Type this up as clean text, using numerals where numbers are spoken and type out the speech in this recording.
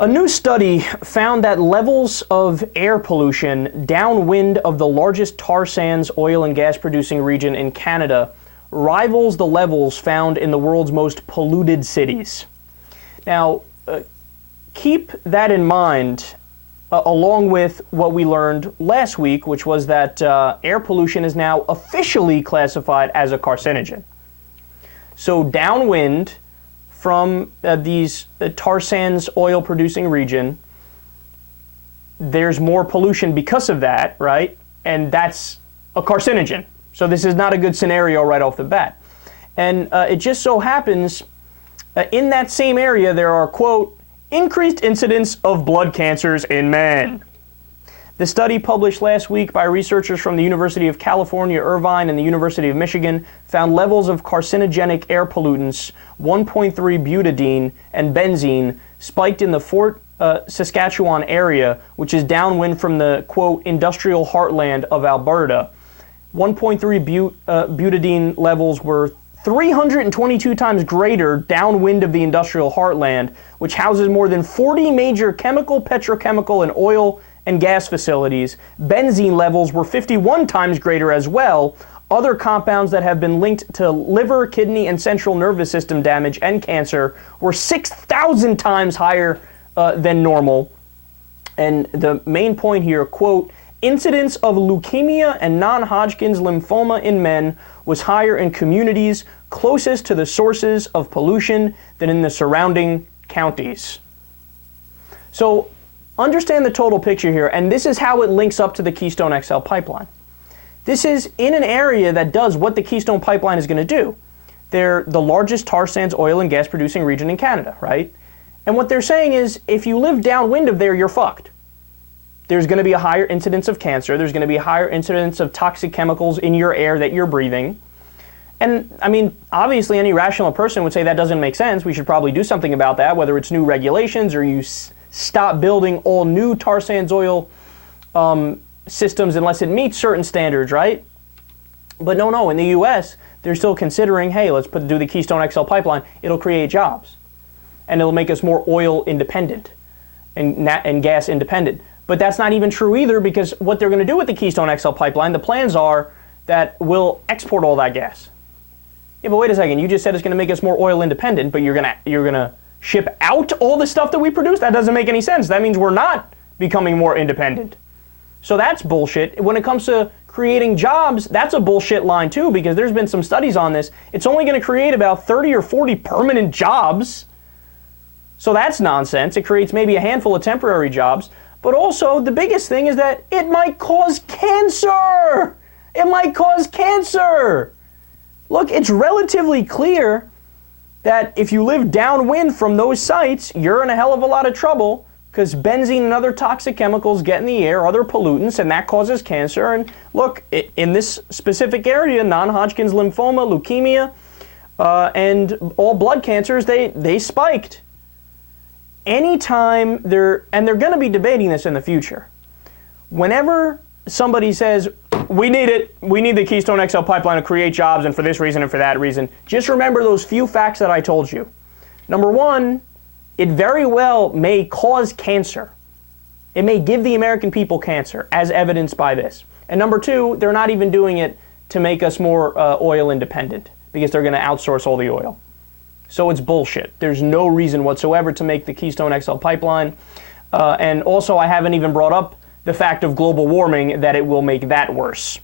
A new study found that levels of air pollution downwind of the largest tar sands oil and gas producing region in Canada rivals the levels found in the world's most polluted cities. Now, keep that in mind, along with what we learned last week, which was that air pollution is now officially classified as a carcinogen. So downwind from these tar sands oil producing region, there's more pollution because of that, right? And that's a carcinogen. So this is not a good scenario right off the bat. And it just so happens in that same area there are, quote, increased incidence of blood cancers in men. The study published last week by researchers from the University of California, Irvine, and the University of Michigan found levels of carcinogenic air pollutants 1.3 butadiene and benzene spiked in the Fort Saskatchewan area, which is downwind from the, quote, industrial heartland of Alberta. 1.3 butadiene levels were 322 times greater downwind of the industrial heartland, which houses more than 40 major chemical, petrochemical, and oil and gas facilities. Benzene levels were 51 times greater as well. Other compounds that have been linked to liver, kidney, and central nervous system damage and cancer were 6,000 times higher than normal. And the main point here, quote, incidence of leukemia and non-Hodgkin's lymphoma in men was higher in communities closest to the sources of pollution than in the surrounding counties. So understand the total picture here, and this is how it links up to the Keystone XL pipeline. This is in an area that does what the Keystone pipeline is going to do. They're the largest tar sands oil and gas producing region in Canada, right? And what they're saying is if you live downwind of there, you're fucked. There's going to be a higher incidence of cancer. There's going to be a higher incidence of toxic chemicals in your air that you're breathing. And, I mean, obviously any rational person would say that doesn't make sense. We should probably do something about that, whether it's new regulations or you stop building all new tar sands oil systems unless it meets certain standards, right? But no, in the U.S., they're still considering, hey, let's do the Keystone XL pipeline. It'll create jobs. And it'll make us more oil independent and gas independent. But that's not even true either, because what they're going to do with the Keystone XL pipeline, the plans are that we'll export all that gas. Yeah, but wait a second. You just said it's going to make us more oil independent, but you're gonna ship out all the stuff that we produce? That doesn't make any sense. That means we're not becoming more independent. So that's bullshit. When it comes to creating jobs, that's a bullshit line too, because there's been some studies on this. It's only going to create about 30 or 40 permanent jobs. So that's nonsense. It creates maybe a handful of temporary jobs. But also, the biggest thing is that it might cause cancer. It might cause cancer. Look, it's relatively clear that if you live downwind from those sites, you're in a hell of a lot of trouble, because benzene and other toxic chemicals get in the air, other pollutants, and that causes cancer. And look, in this specific area, non-Hodgkin's lymphoma, leukemia, and all blood cancers, they spiked. Anytime they're going to be debating this in the future. Whenever somebody says, we need it, we need the Keystone XL pipeline to create jobs and for this reason and for that reason, just remember those few facts that I told you. Number one, it very well may cause cancer. It may give the American people cancer, as evidenced by this. And number two, they're not even doing it to make us more oil independent, because they're going to outsource all the oil. So it's bullshit. There's no reason whatsoever to make the Keystone XL pipeline. And also, I haven't even brought up the fact of global warming, that it will make that worse.